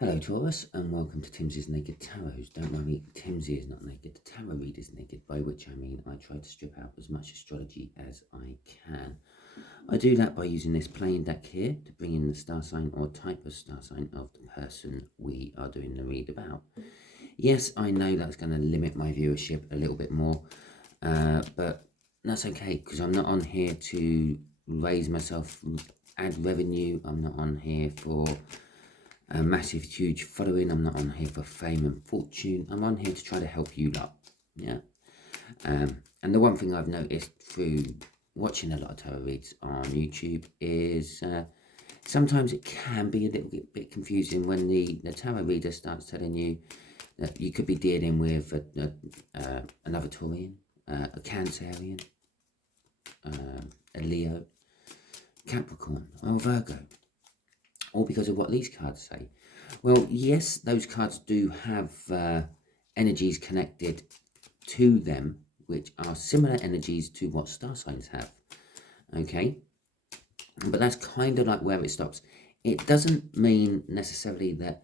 Hello Taurus and welcome to Timsy's Naked Tarot. Don't worry, Timsy is not naked, the tarot read is naked, by which I mean I try to strip out as much astrology as I can. I do that by using this plain deck here to bring in the star sign or type of star sign of the person we are doing the read about. Yes, I know that's going to limit my viewership a little bit more, but that's okay because I'm not on here to raise myself, add revenue. I'm not on here for a massive, huge following. I'm not on here for fame and fortune. I'm on here to try to help you lot. Yeah. And the one thing I've noticed through watching a lot of tarot reads on YouTube is sometimes it can be a little bit confusing when the tarot reader starts telling you that you could be dealing with another Taurian, a Cancerian, a Leo, Capricorn, or a Virgo. All because of what these cards say. Well, yes, those cards do have energies connected to them, which are similar energies to what star signs have. Okay, but that's kind of like where it stops. It doesn't mean necessarily that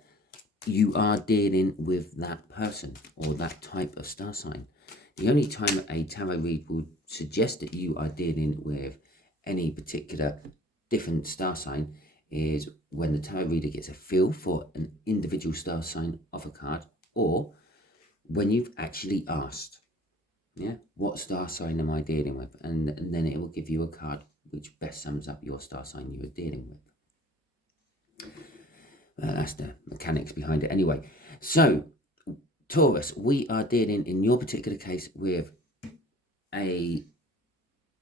you are dealing with that person or that type of star sign. The only time a tarot read would suggest that you are dealing with any particular different star sign is when the tarot reader gets a feel for an individual star sign of a card, or when you've actually asked, yeah, what star sign am I dealing with? And then it will give you a card which best sums up your star sign you are dealing with. That's the mechanics behind it anyway. So, Taurus, we are dealing in your particular case with a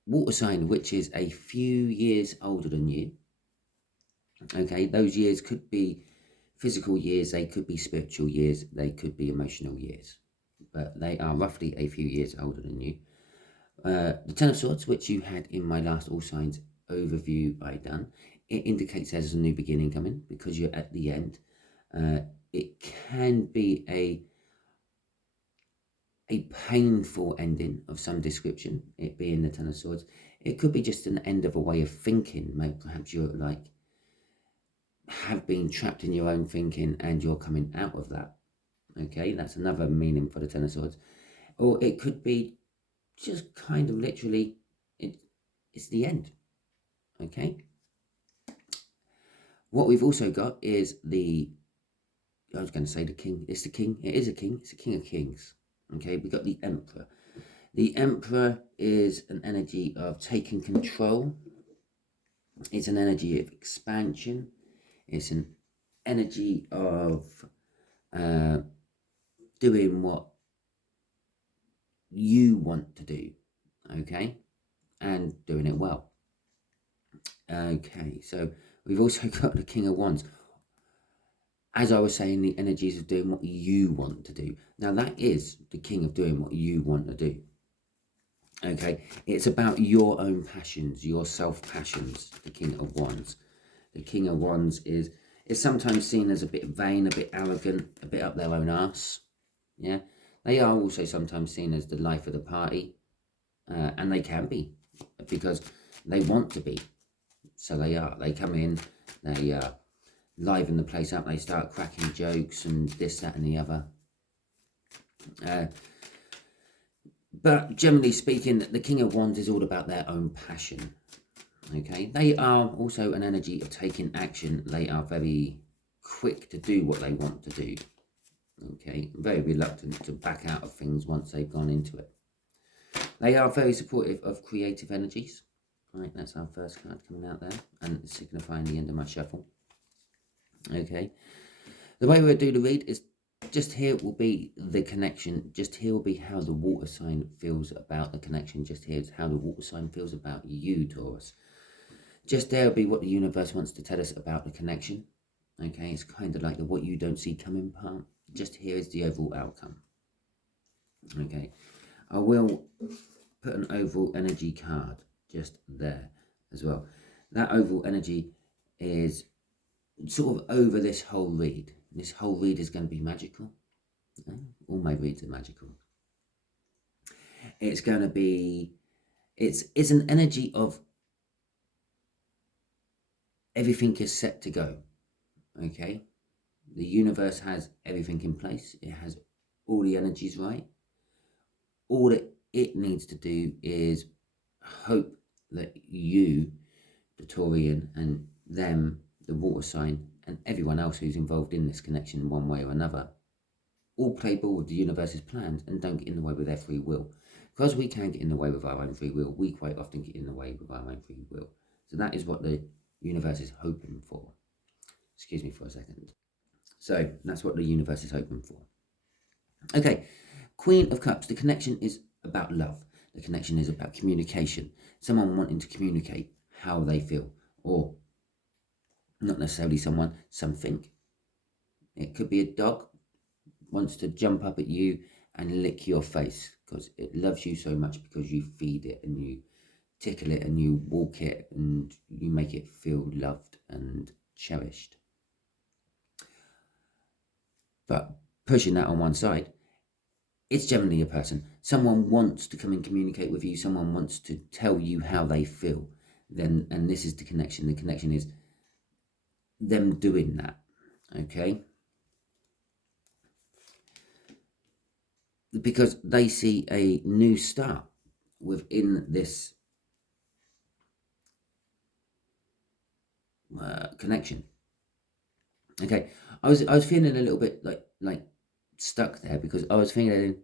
water sign which is a few years older than you. Okay, those years could be physical years, they could be spiritual years, they could be emotional years, but they are roughly a few years older than you. The Ten of Swords, which you had in my last All Signs overview I done, it indicates there's a new beginning coming because you're at the end. It can be a painful ending of some description, it being the Ten of Swords. It could be just an end of a way of thinking. Maybe perhaps you're like have been trapped in your own thinking and you're coming out of that. Okay, that's another meaning for the Ten of Swords. Or it could be just kind of literally it's the end. Okay, what we've also got is I was going to say the king. It's the king. It is a king. It's a king of kings. Okay, we got the emperor. The emperor is an energy of taking control. It's an energy of expansion. It's an energy of doing what you want to do, okay, and doing it well. Okay, so we've also got the King of Wands. As I was saying, the energies of doing what you want to do. Now that is the king of doing what you want to do. Okay, it's about your own passions, your self-passions, the King of Wands. The King of Wands is sometimes seen as a bit vain, a bit arrogant, a bit up their own arse. Yeah, they are also sometimes seen as the life of the party, and they can be because they want to be. So they are. They come in, they liven the place up, they start cracking jokes and this, that, and the other. But generally speaking, the King of Wands is all about their own passion. Okay, they are also an energy of taking action. They are very quick to do what they want to do. Okay, very reluctant to back out of things once they've gone into it. They are very supportive of creative energies. Right, that's our first card coming out there and signifying the end of my shuffle. Okay, the way we'll do the read is just here will be the connection. Just here will be how the water sign feels about the connection. Just here is how the water sign feels about you, Taurus. Just there will be what the universe wants to tell us about the connection. Okay, it's kind of like the what you don't see coming part. Just here is the overall outcome. Okay, I will put an overall energy card just there as well. That overall energy is sort of over this whole read. This whole read is going to be magical. All my reads are magical. It's going to be, it's an energy of everything is set to go. Okay, The universe has everything in place. It has all the energies right. All that it needs to do is hope that you, the Taurian, and them, the water sign, and everyone else who's involved in this connection in one way or another, all play ball with the universe's plans and don't get in the way with their free will. Because we can get in the way with our own free will, we quite often get in the way with our own free will. So that is what the universe is hoping for. Excuse me for a second. So that's what the universe is hoping for. Okay, Queen of Cups, the connection is about love. The connection is about communication. Someone wanting to communicate how they feel, or not necessarily someone, something. It could be a dog wants to jump up at you and lick your face because it loves you so much because you feed it and you tickle it and you walk it and you make it feel loved and cherished. But pushing that on one side, it's generally a person. Someone wants to come and communicate with you. Someone wants to tell you how they feel. Then, and this is the connection. The connection is them doing that. Okay. Because they see a new start within this connection. Okay, I was feeling a little bit like stuck there because I was feeling,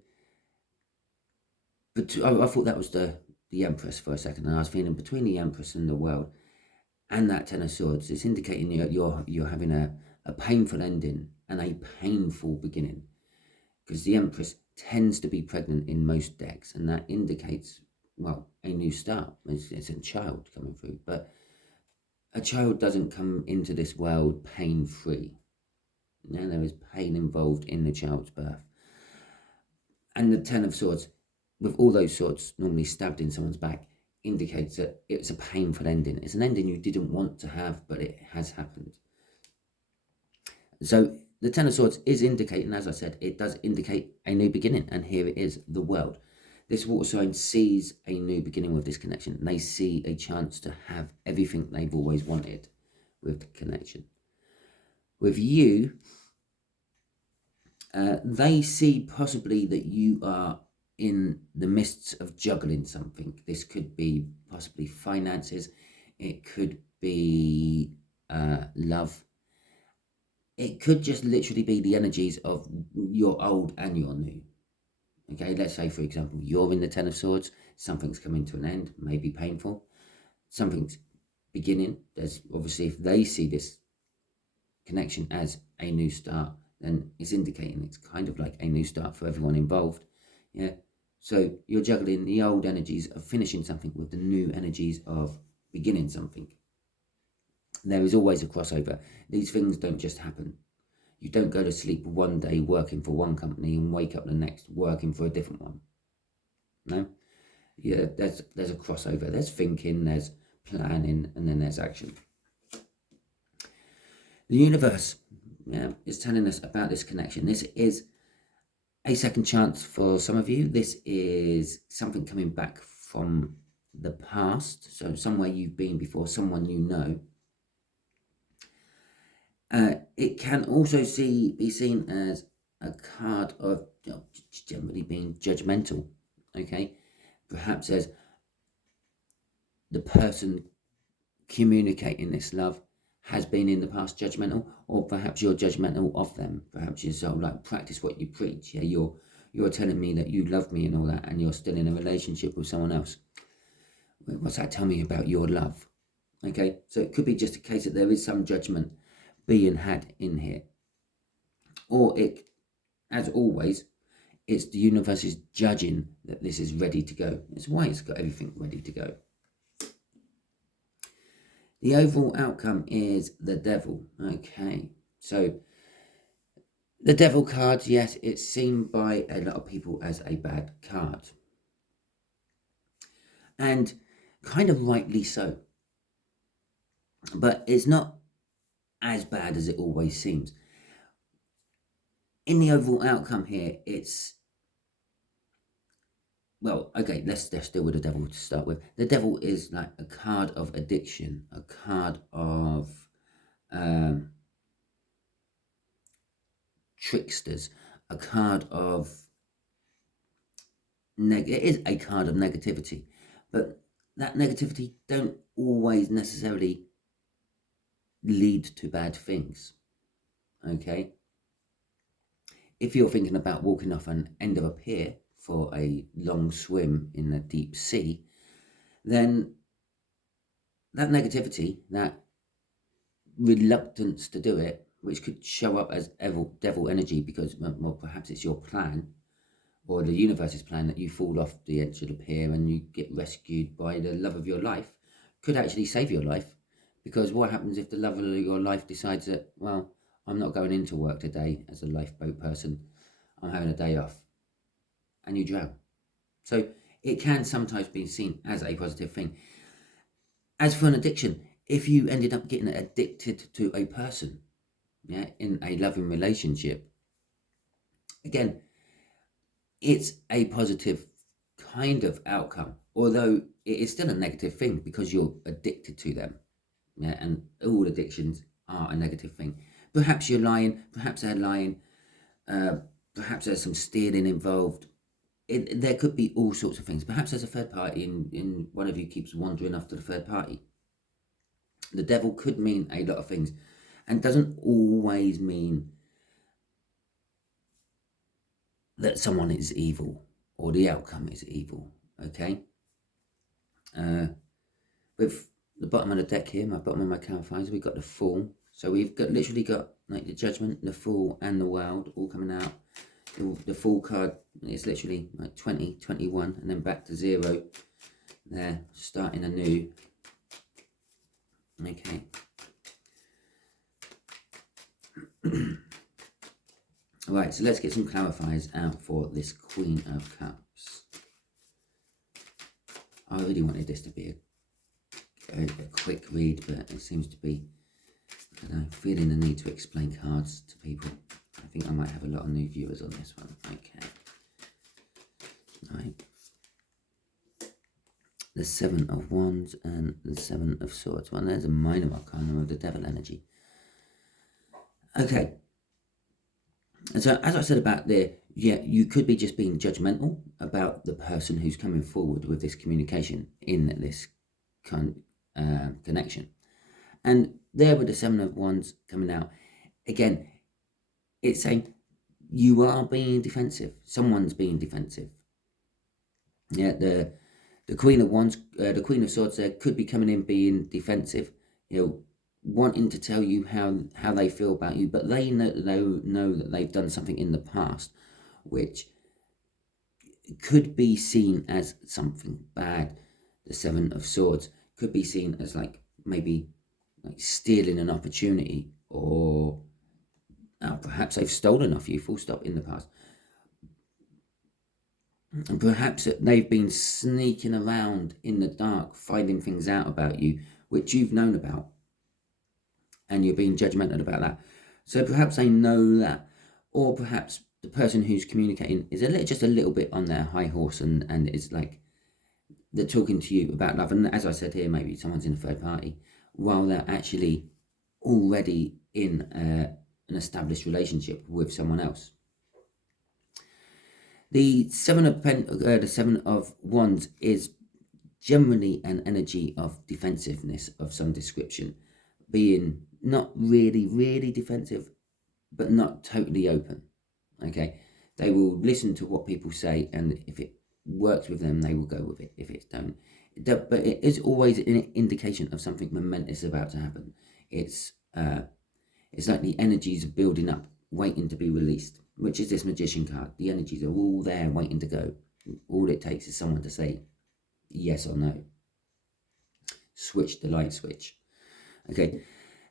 but I thought that was the Empress for a second, and I was feeling between the Empress and the World, and that Ten of Swords. It's indicating you're having a painful ending and a painful beginning, because the Empress tends to be pregnant in most decks, and that indicates, well, a new start. It's a child coming through, but a child doesn't come into this world pain-free. Now there is pain involved in the child's birth. And the Ten of Swords, with all those swords normally stabbed in someone's back, indicates that it's a painful ending. It's an ending you didn't want to have, but it has happened. So the Ten of Swords is indicating, as I said, it does indicate a new beginning. And here it is, the World. This water sign sees a new beginning with this connection. They see a chance to have everything they've always wanted with the connection. With you, they see possibly that you are in the midst of juggling something. This could be possibly finances. It could be love. It could just literally be the energies of your old and your new. Okay, let's say, for example, you're in the Ten of Swords. Something's coming to an end, maybe painful. Something's beginning. There's obviously, if they see this connection as a new start, then it's indicating it's kind of like a new start for everyone involved. Yeah. So you're juggling the old energies of finishing something with the new energies of beginning something. There is always a crossover. These things don't just happen. You don't go to sleep one day working for one company and wake up the next working for a different one. No? Yeah, there's a crossover. There's thinking, there's planning, and then there's action. The universe is telling us about this connection. This is a second chance for some of you. This is something coming back from the past. So somewhere you've been before, someone you know. It can also be seen as a card of generally being judgmental. Okay, perhaps as the person communicating this love has been in the past judgmental, or perhaps you're judgmental of them. Perhaps you're sort of like, practice what you preach. Yeah, you're telling me that you love me and all that, and you're still in a relationship with someone else. What's that tell me about your love? Okay, so it could be just a case that there is some judgment being had in here, or it, as always, it's the universe is judging that this is ready to go. It's why it's got everything ready to go. The overall outcome is the Devil. Okay, so the Devil card, yes, it's seen by a lot of people as a bad card, and kind of rightly so, but it's not as bad as it always seems. In the overall outcome here, it's, well, okay, let's deal with the Devil to start with. The Devil is like a card of addiction, a card of tricksters, a card of it is a card of negativity, but that negativity don't always necessarily lead to bad things. Okay, if you're thinking about walking off an end of a pier for a long swim in the deep sea, then that negativity, that reluctance to do it, which could show up as devil energy, because, well, perhaps it's your plan or the universe's plan that you fall off the edge of the pier and you get rescued by the love of your life, could actually save your life. Because what happens if the love of your life decides that, well, I'm not going into work today as a lifeboat person, I'm having a day off, and you drown. So it can sometimes be seen as a positive thing. As for an addiction, if you ended up getting addicted to a person, in a loving relationship, again, it's a positive kind of outcome, although it is still a negative thing because you're addicted to them. And all addictions are a negative thing. Perhaps you're lying, perhaps they're lying, perhaps there's some stealing involved. There could be all sorts of things. Perhaps there's a third party and one of you keeps wandering after the third party. The devil could mean a lot of things, and doesn't always mean that someone is evil or the outcome is evil. Okay, with the bottom of the deck here, my bottom of my counterfinds, we've got the Fool. So we've literally got like the Judgment, the Fool, and the World all coming out. The Fool card is literally like 20, 21, and then back to 0. There, starting anew. Okay. Right, so let's get some clarifiers out for this Queen of Cups. I really wanted this to be a quick read, but it seems to be, I don't know, feeling the need to explain cards to people. I think I might have a lot of new viewers on this one. Okay. Right. The 7 of Wands and the 7 of Swords. Well, there's a minor arcana of the devil energy. Okay. And so, as I said about there, you could be just being judgmental about the person who's coming forward with this communication in this connection. And there with the 7 of Wands coming out, again, it's saying you are being defensive. Someone's being defensive. Yeah, the Queen of Wands, the Queen of Swords there could be coming in being defensive, wanting to tell you how they feel about you, but they know that they've done something in the past which could be seen as something bad. The 7 of Swords could be seen as like maybe like stealing an opportunity, or perhaps they've stolen off you, full stop, in the past. And perhaps they've been sneaking around in the dark, finding things out about you, which you've known about, and you're being judgmental about that. So perhaps they know that, or perhaps the person who's communicating is just a little bit on their high horse, and it's like they're talking to you about love. And as I said here, maybe someone's in a third party, while they're actually already in an established relationship with someone else. The 7 of Wands is generally an energy of defensiveness of some description, being not really defensive, but not totally open. Okay, they will listen to what people say, and if it works with them, they will go with it. If it don't, but it is always an indication of something momentous about to happen. It's like the energies are building up, waiting to be released, which is this Magician card. The energies are all there, waiting to go. All it takes is someone to say yes or no. Switch the light switch. Okay,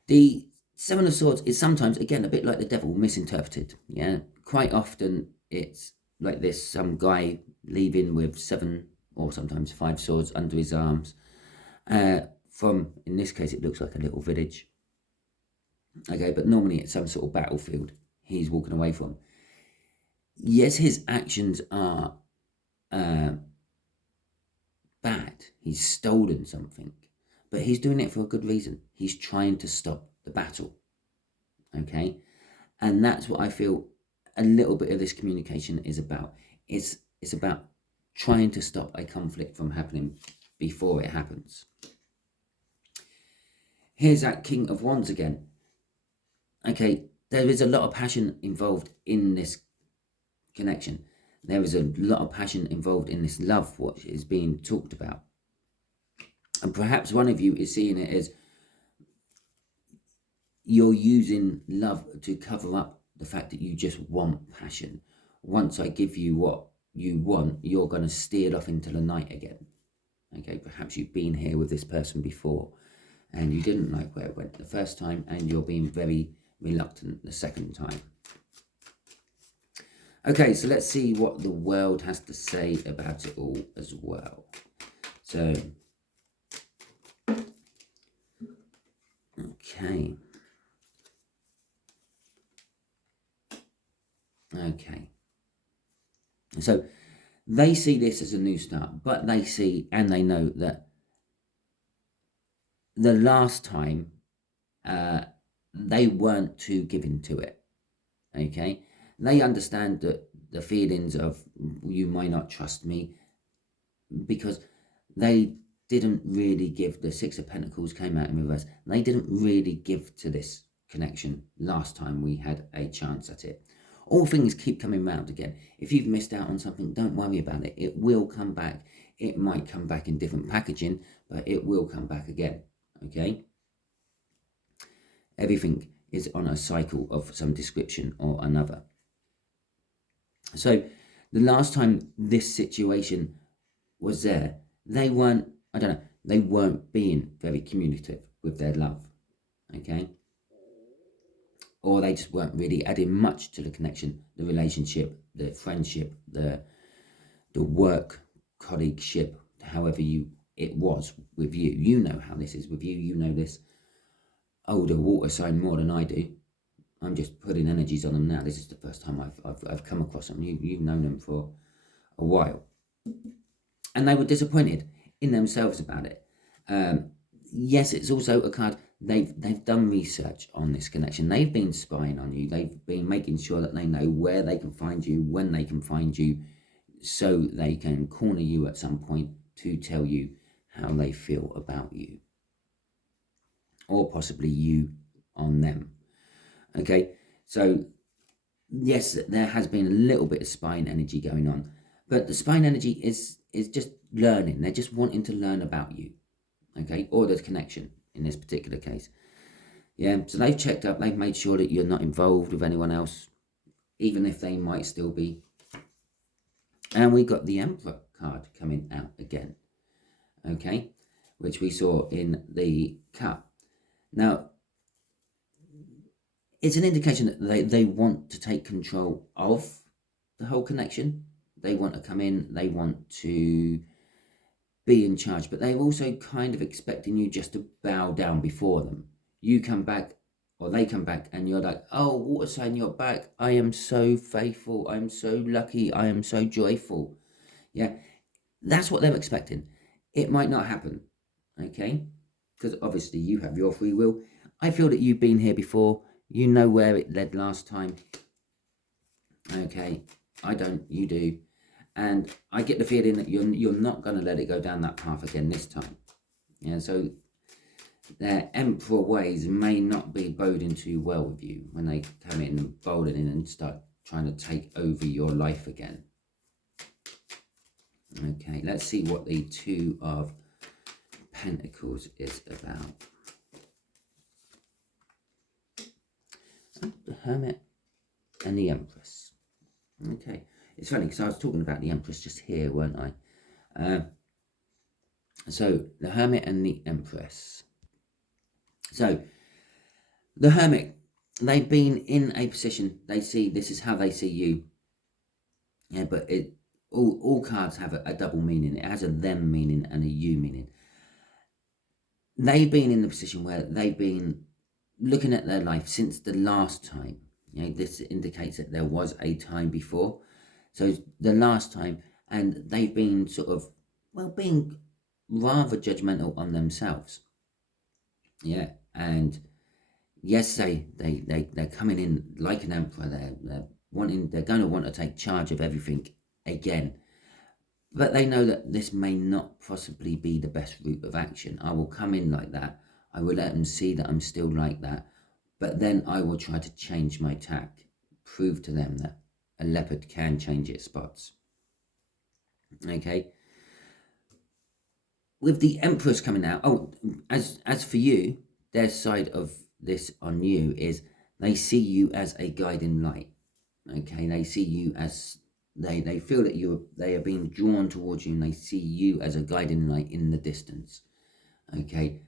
the 7 of Swords is sometimes, again, a bit like the devil, misinterpreted. Yeah, quite often it's like this: some guy leaving with 7 or sometimes 5 swords under his arms. From, in this case, it looks like a little village. Okay, but normally it's some sort of battlefield he's walking away from. Yes, his actions are bad. He's stolen something, but he's doing it for a good reason. He's trying to stop the battle. Okay, and that's what I feel a little bit of this communication is about. It's about trying to stop a conflict from happening before it happens. Here's that King of Wands again. Okay, there is a lot of passion involved in this connection. There is a lot of passion involved in this love, what is being talked about. And perhaps one of you is seeing it as you're using love to cover up the fact that you just want passion. Once I give you what you want, you're going to steer off into the night again. Okay, perhaps you've been here with this person before and you didn't like where it went the first time, and you're being very reluctant the second time. Okay, so let's see what the world has to say about it all as well. So, okay. Okay. So they see this as a new start, but they see and they know that the last time they weren't too given to it. Okay. They understand that the feelings of you might not trust me, because they didn't really give. The Six of Pentacles came out in reverse. They didn't really give to this connection last time we had a chance at it. All things keep coming round again. If you've missed out on something, don't worry about it. It will come back. It might come back in different packaging, but it will come back again. Okay? Everything is on a cycle of some description or another. So the last time this situation was there, they weren't, I don't know, they weren't being very communicative with their love. Okay? Or they just weren't really adding much to the connection, the relationship, the friendship, the work colleagueship, however it was with you. You know how this is with you. You know this older water sign more than I do. I'm just putting energies on them now. This is the first time I've come across them. You've known them for a while, and they were disappointed in themselves about it. Yes, it's also a card. They've done research on this connection. They've been spying on you. They've been making sure that they know where they can find you, when they can find you, so they can corner you at some point to tell you how they feel about you, or possibly you on them. Okay, so yes, there has been a little bit of spine energy going on, but the spine energy is just learning. They're just wanting to learn about you, okay, or the connection in this particular case. Yeah, so they've checked up, they've made sure that you're not involved with anyone else, even if they might still be. And we got the Emperor card coming out again, okay, which we saw in the cup. Now, it's an indication that they want to take control of the whole connection. They want to come in, they want to be in charge, but they're also kind of expecting you just to bow down before them. You come back, or they come back, and you're like, oh, water sign, you're back. I am so faithful. I'm so lucky. I am so joyful. Yeah, that's what they're expecting. It might not happen, okay? Because obviously you have your free will. I feel that you've been here before. You know where it led last time. Okay, I don't, you do. And I get the feeling that you're not going to let it go down that path again this time. Yeah, so their Emperor ways may not be boding too well with you when they come in and bold in and start trying to take over your life again. Okay, let's see what the Two of Pentacles is about. The Hermit and the Empress. Okay, it's funny because I was talking about the Empress just here, weren't I? So the Hermit and the Empress. So the Hermit, they've been in a position, they see, this is how they see you. Yeah, but all cards have a double meaning. It has a them meaning and a you meaning. They've been in the position where they've been looking at their life since the last time. You know, this indicates that there was a time before. So the last time, and they've been sort of, well, being rather judgmental on themselves. Yeah, and yes, they're coming in like an emperor. They're they're going to want to take charge of everything again. But they know that this may not possibly be the best route of action. I will come in like that. I will let them see that I'm still like that. But then I will try to change my tack, prove to them that a leopard can change its spots. Okay. With the Empress coming out, as for you, their side of this on you is they see you as a guiding light. Okay, they see you as they feel that they are being drawn towards you, and they see you as a guiding light in the distance. Okay,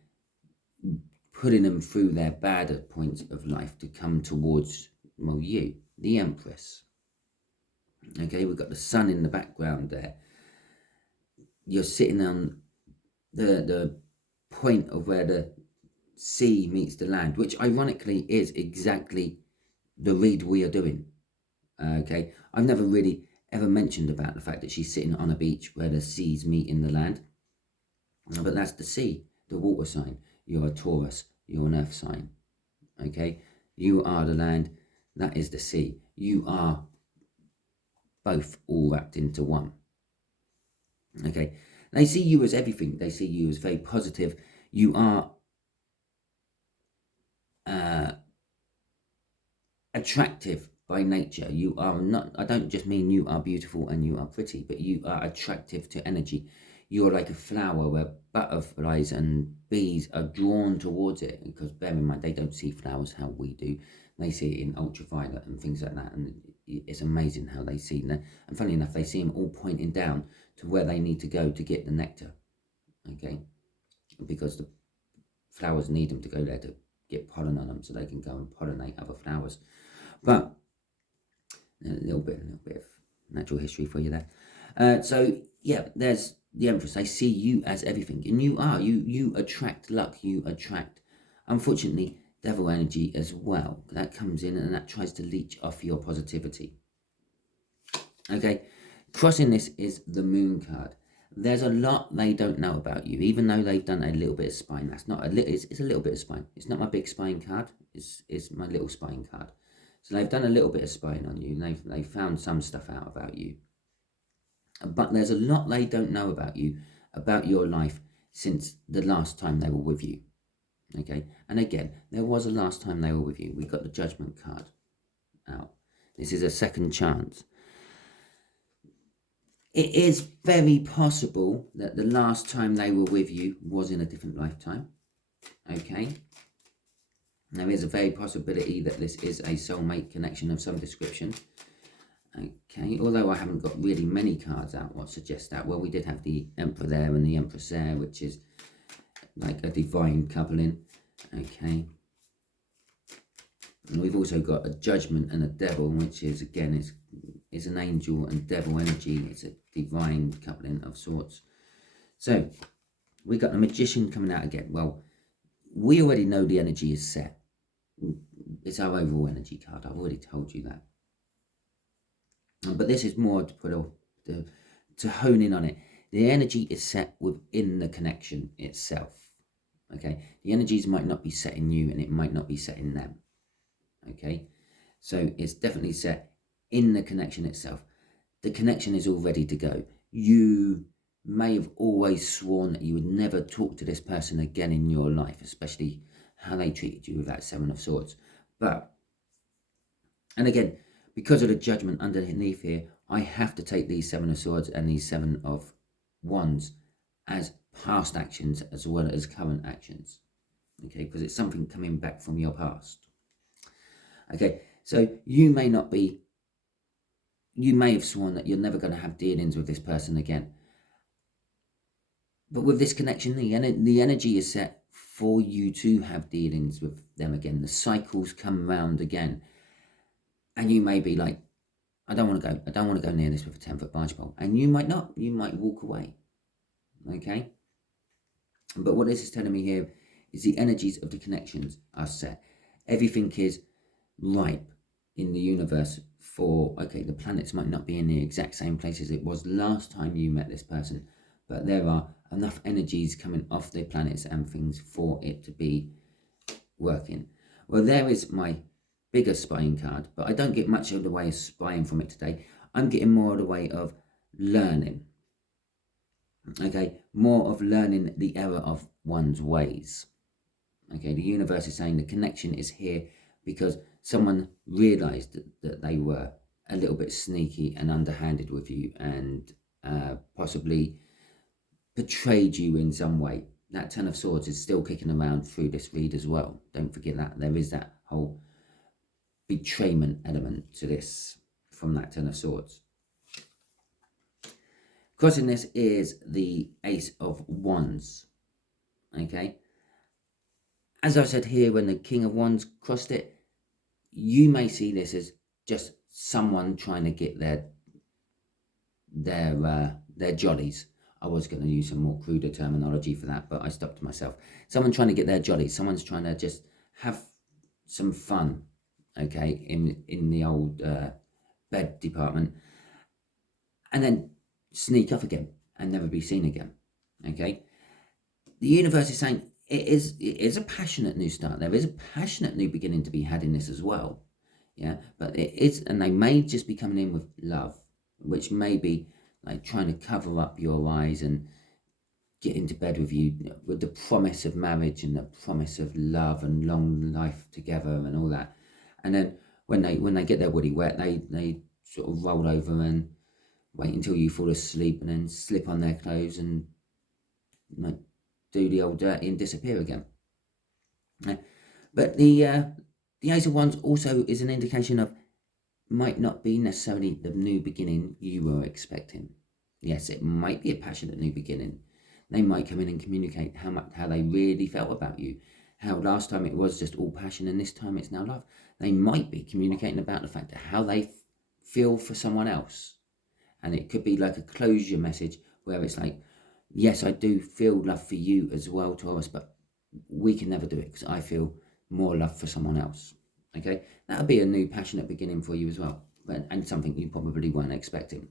putting them through their badder points of life to come towards, well, you, the Empress. Okay, we've got the sun in the background there. You're sitting on the point of where the sea meets the land, which ironically is exactly the read we are doing. Okay, I've never really ever mentioned about the fact that she's sitting on a beach where the seas meet in the land, but that's the sea, the water sign. You're a Taurus, you're an earth sign. Okay, you are the land, that is the sea. You are both all wrapped into one. Okay, they see you as everything. They see you as very positive. You are attractive by nature. You are not, I don't just mean you are beautiful and you are pretty, but you are attractive to energy. You're like a flower where butterflies and bees are drawn towards it, because bear in mind, they don't see flowers how we do. They see it in ultraviolet and things like that, and it's amazing how they see them. And funny enough, they see them all pointing down to where they need to go to get the nectar. Okay, because the flowers need them to go there to get pollen on them so they can go and pollinate other flowers. But a little bit of natural history for you there. So yeah, there's the Empress. They see you as everything, and you attract luck. You attract, unfortunately, devil energy as well. That comes in and that tries to leech off your positivity. Okay, crossing this is the Moon card. There's a lot they don't know about you, even though they've done a little bit of spying. That's not a little. It's a little bit of spying. It's not my big spying card. It's my little spying card. So they've done a little bit of spying on you, and they've found some stuff out about you. But there's a lot they don't know about you, about your life, since the last time they were with you. Okay, and again, there was a last time they were with you. We got the Judgment card out. This is a second chance. It is very possible that the last time they were with you was in a different lifetime. Okay. There is a very possibility that this is a soulmate connection of some description. Okay, although I haven't got really many cards out what suggests that. Well, we did have the Emperor there and the Empress there, which is like a divine coupling. Okay. And we've also got a Judgment and a Devil, which is, again, is an angel and devil energy. It's a divine coupling of sorts. So, we got the Magician coming out again. Well, we already know the energy is set. It's our overall energy card. I've already told you that. But this is more to hone in on it. The energy is set within the connection itself. Okay, the energies might not be set in you, and it might not be set in them. Okay, so it's definitely set in the connection itself. The connection is all ready to go. You may have always sworn that you would never talk to this person again in your life, especially how they treated you with that Seven of Swords. But, and again, because of the Judgment underneath here, I have to take these Seven of Swords and these Seven of Wands as past actions as well as current actions. Okay, because it's something coming back from your past. Okay, so you may have sworn that you're never going to have dealings with this person again. But with this connection, the energy is set for you to have dealings with them again. The cycles come round again. And you may be like, I don't want to go near this with a 10-foot barge pole. And you might not. You might walk away. Okay? But what this is telling me here is the energies of the connections are set. Everything is ripe in the universe for, okay, the planets might not be in the exact same place as it was last time you met this person, but there are enough energies coming off the planets and things for it to be working. Well, there is my bigger spying card, but I don't get much of the way of spying from it today. I'm getting more of the way of learning. Okay, more of learning the error of one's ways. Okay, the universe is saying the connection is here because someone realized that they were a little bit sneaky and underhanded with you, and possibly betrayed you in some way. That Ten of Swords is still kicking around through this read as well. Don't forget that. There is that whole betrayment element to this from that Ten of Swords. Crossing this is the Ace of Wands. Okay. As I said here, when the King of Wands crossed it, you may see this as just someone trying to get their jollies. I was going to use some more cruder terminology for that, but I stopped myself. Someone trying to get their jollies. Someone's trying to just have some fun, okay, in the old bed department, and then sneak off again and never be seen again, okay? The universe is saying it is a passionate new start. There is a passionate new beginning to be had in this as well, yeah? But it is, and they may just be coming in with love, which may be like trying to cover up your eyes and get into bed with you with the promise of marriage and the promise of love and long life together and all that. And then when they get their woody wet, they sort of roll over and wait until you fall asleep and then slip on their clothes and like do the old dirty and disappear again. But the Ace of Wands also is an indication of might not be necessarily the new beginning you were expecting. Yes, it might be a passionate new beginning. They might come in and communicate how they really felt about you. How last time it was just all passion and this time it's now love. They might be communicating about the fact that how they feel for someone else. And it could be like a closure message where it's like, yes, I do feel love for you as well, Taurus, but we can never do it because I feel more love for someone else. Okay, that'll be a new passionate beginning for you as well, and something you probably weren't expecting.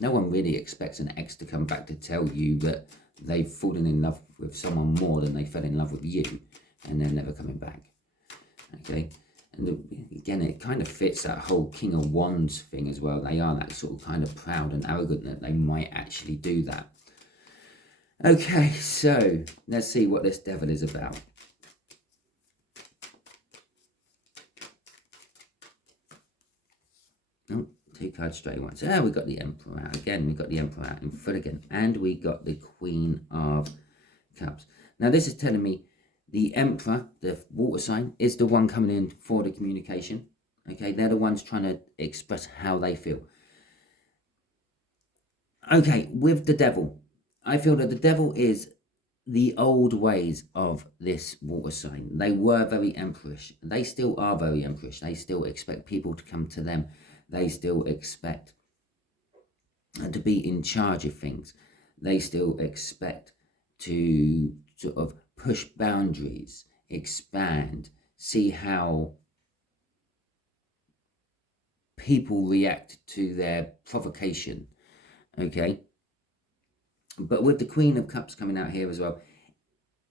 No one really expects an ex to come back to tell you that they've fallen in love with someone more than they fell in love with you, and they're never coming back. Okay, and again, it kind of fits that whole King of Wands thing as well. They are that sort of kind of proud and arrogant that they might actually do that. Okay, so let's see what this devil is about. Oh, 2 cards straight at once. We got the Emperor out again. We got the Emperor out in full again. And we got the Queen of Cups. Now, this is telling me the Emperor, the water sign, is the one coming in for the communication. Okay, they're the ones trying to express how they feel. Okay, with the Devil, I feel that the Devil is the old ways of this water sign. They were very emperorish. They still are very emperorish. They still expect people to come to them. They still expect to be in charge of things. They still expect to sort of push boundaries, expand, see how people react to their provocation, okay? But with the Queen of Cups coming out here as well,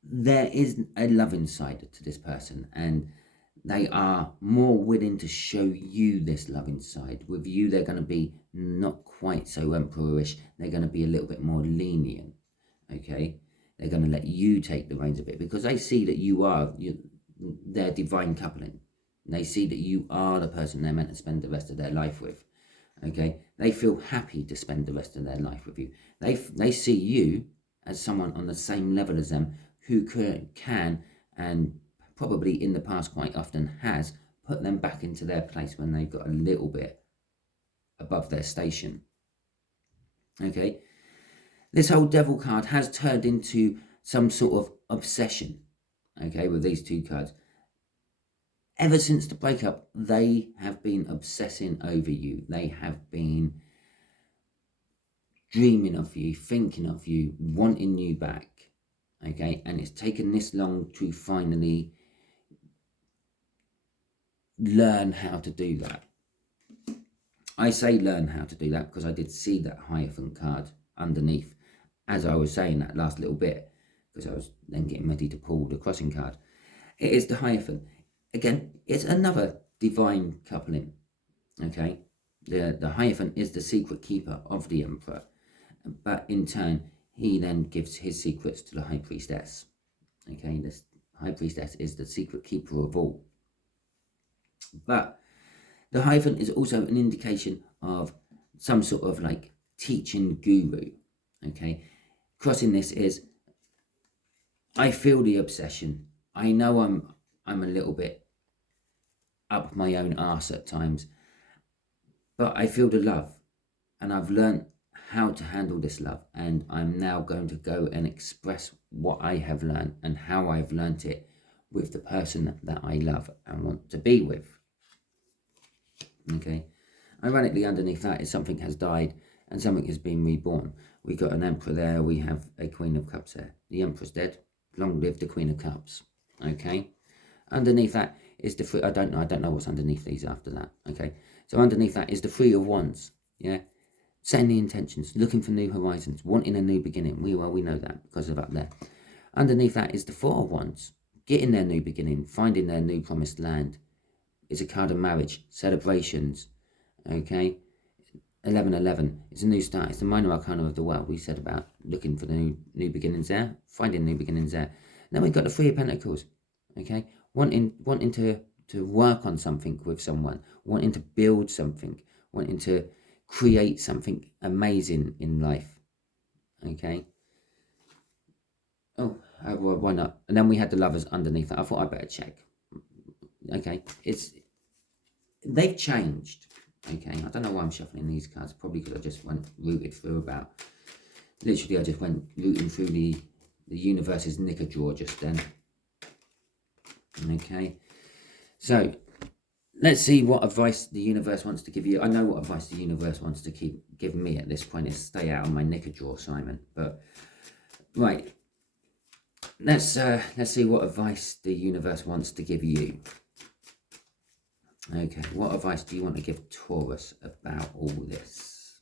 there is a loving side to this person, and they are more willing to show you this loving side. With you, they're going to be not quite so emperorish. They're going to be a little bit more lenient, okay? They're going to let you take the reins a bit because they see that you are their divine coupling. They see that you are the person they're meant to spend the rest of their life with, okay? They feel happy to spend the rest of their life with you. They see you as someone on the same level as them who can and probably in the past quite often has put them back into their place when they've got a little bit above their station. Okay, this whole Devil card has turned into some sort of obsession, okay, with these 2 cards. Ever since the breakup, they have been obsessing over you. They have been dreaming of you, thinking of you, wanting you back, okay, and it's taken this long to finally learn how to do that. I say learn how to do that because I did see that Hierophant card underneath as I was saying that last little bit, because I was then getting ready to pull the crossing card. It is the Hierophant. again, it's another divine coupling, okay? The Hierophant is the secret keeper of the Emperor, but in turn, he then gives his secrets to the High Priestess, okay? This High Priestess is the secret keeper of all. But the Hierophant is also an indication of some sort of like teaching guru, okay? Crossing this is, I feel the obsession. I know I'm a little bit up my own arse at times, but I feel the love, and I've learned how to handle this love, and I'm now going to go and express what I have learned and how I've learnt it with the person that I love and want to be with. Okay, ironically, underneath that is something has died and something has been reborn. We got an Emperor there, we have a Queen of Cups there. The Emperor's dead, long live the Queen of Cups. Okay, underneath that is the three. I don't know what's underneath these after that. Okay, so underneath that is the Three of Wands. Yeah, setting the intentions, looking for new horizons, wanting a new beginning. We know that because of up there. Underneath that is the Four of Wands, getting their new beginning, finding their new promised land. It's a card of marriage, celebrations. Okay, 1111. It's a new start. It's the minor arcana of the world. We said about looking for the new beginnings there, finding new beginnings there. Then we've got the Three of Pentacles. Okay, wanting to work on something with someone, wanting to build something, wanting to create something amazing in life. Okay. Oh, well, why not? And then we had the Lovers underneath that. I thought I'd better check. Okay, they've changed. Okay, I don't know why I'm shuffling these cards. Probably because I just went rooted through about. Literally, I just went rooting through the universe's knicker drawer just then. Okay, so let's see what advice the universe wants to give you. I know what advice the universe wants to keep giving me at this point is stay out of my knicker drawer, Simon. But right, let's see what advice the universe wants to give you. Okay, what advice do you want to give Taurus about all this?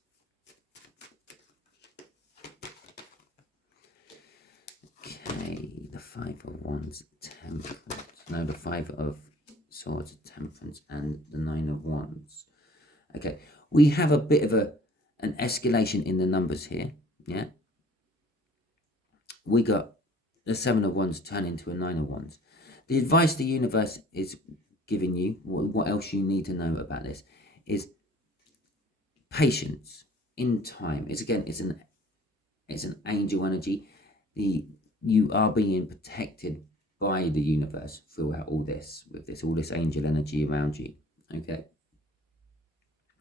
Okay, the Five of Wands, Temperance. No, the Five of Swords, Temperance, and the Nine of Wands. Okay, we have a bit of an escalation in the numbers here, yeah? We got the Seven of Wands turn into a Nine of Wands. The advice the universe is giving you, what else you need to know about this, is patience in time. It's an angel energy. You are being protected by the universe throughout all this, with all this angel energy around you. Okay,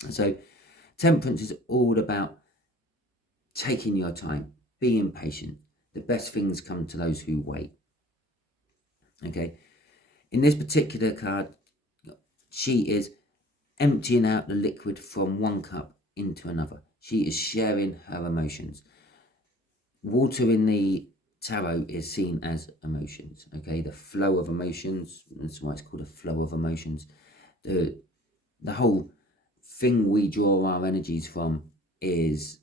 so Temperance is all about taking your time, being patient. The best things come to those who wait. Okay, in this particular card, she is emptying out the liquid from one cup into another. She is sharing her emotions. Water in the tarot is seen as emotions, okay? The flow of emotions, that's why it's called a flow of emotions. The whole thing we draw our energies from is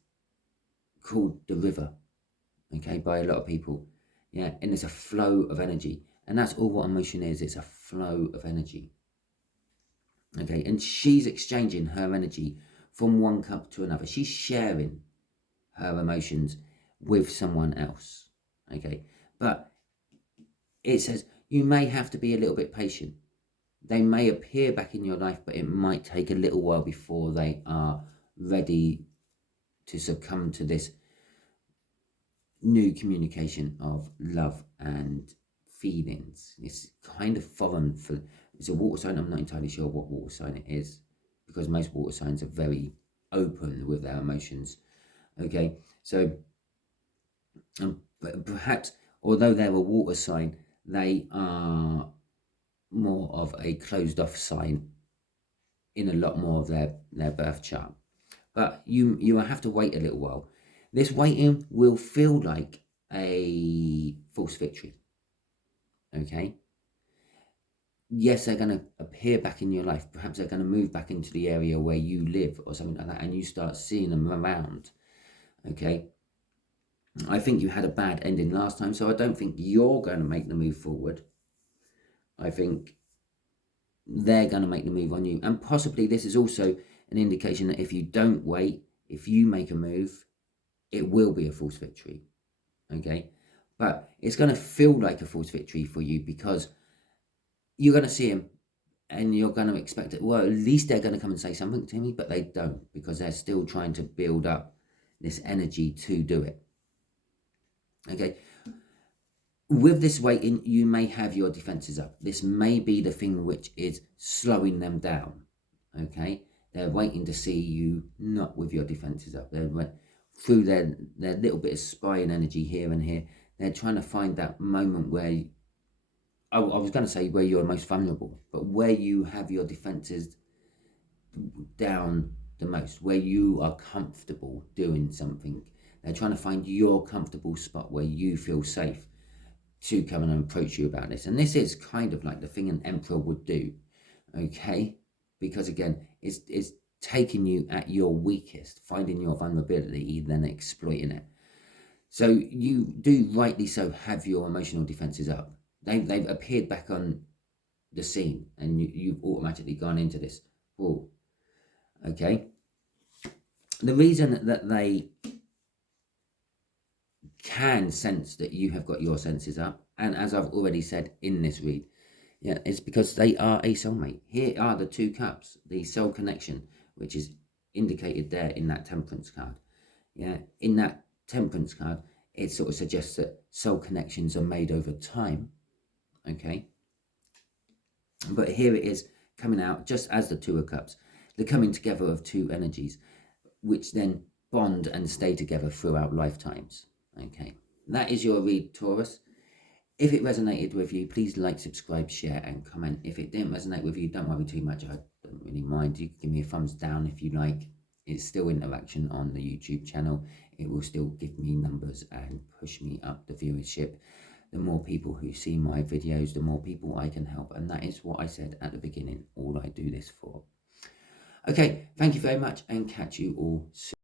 called the river, okay, by a lot of people. Yeah, and it's a flow of energy. And that's all what emotion is. It's a flow of energy. Okay, and she's exchanging her energy from one cup to another. She's sharing her emotions with someone else. Okay, but it says you may have to be a little bit patient. They may appear back in your life, but it might take a little while before they are ready to succumb to this new communication of love and feelings. It's kind of foreign for, it's a water sign. I'm not entirely sure what water sign it is, because most water signs are very open with their emotions. Okay, so perhaps although they're a water sign, they are more of a closed off sign in a lot more of their birth chart. But you have to wait a little while. This waiting will feel like a false victory. Okay, yes, they're going to appear back in your life. Perhaps they're going to move back into the area where you live or something like that, and you start seeing them around. Okay, I think you had a bad ending last time, so I don't think you're going to make the move forward. I think they're going to make the move on you. And possibly this is also an indication that if you don't wait, if you make a move, it will be a false victory. Okay, but it's going to feel like a false victory for you because you're going to see him and you're going to expect it. Well, at least they're going to come and say something to me, but they don't, because they're still trying to build up this energy to do it. Okay, with this waiting, you may have your defenses up. This may be the thing which is slowing them down. Okay, they're waiting to see you not with your defenses up. They're through their little bit of spying energy here and here. They're trying to find that moment where, I was going to say where you're most vulnerable, but where you have your defenses down the most, where you are comfortable doing something. They're trying to find your comfortable spot where you feel safe to come and approach you about this. And this is kind of like the thing an emperor would do, okay? Because again, it's taking you at your weakest, finding your vulnerability, then exploiting it. So you do rightly so have your emotional defenses up. They've appeared back on the scene, and you've automatically gone into this. Whoa. Okay. The reason that they can sense that you have got your senses up, and as I've already said in this read, yeah, it's because they are a soulmate. Here are the 2 cups, the soul connection, which is indicated there in that temperance card. Yeah, in that temperance card, it sort of suggests that soul connections are made over time. Okay, but here it is coming out just as the 2 of cups, the coming together of 2 energies, which then bond and stay together throughout lifetimes. Okay, that is your read, Taurus. If it resonated with you, please like, subscribe, share, and comment. If it didn't resonate with you, don't worry too much. I don't really mind. You can give me a thumbs down if you like. It's still interaction on the YouTube channel. It will still give me numbers and push me up the viewership. The more people who see my videos, the more people I can help. And that is what I said at the beginning, all I do this for. Okay, thank you very much, and catch you all soon.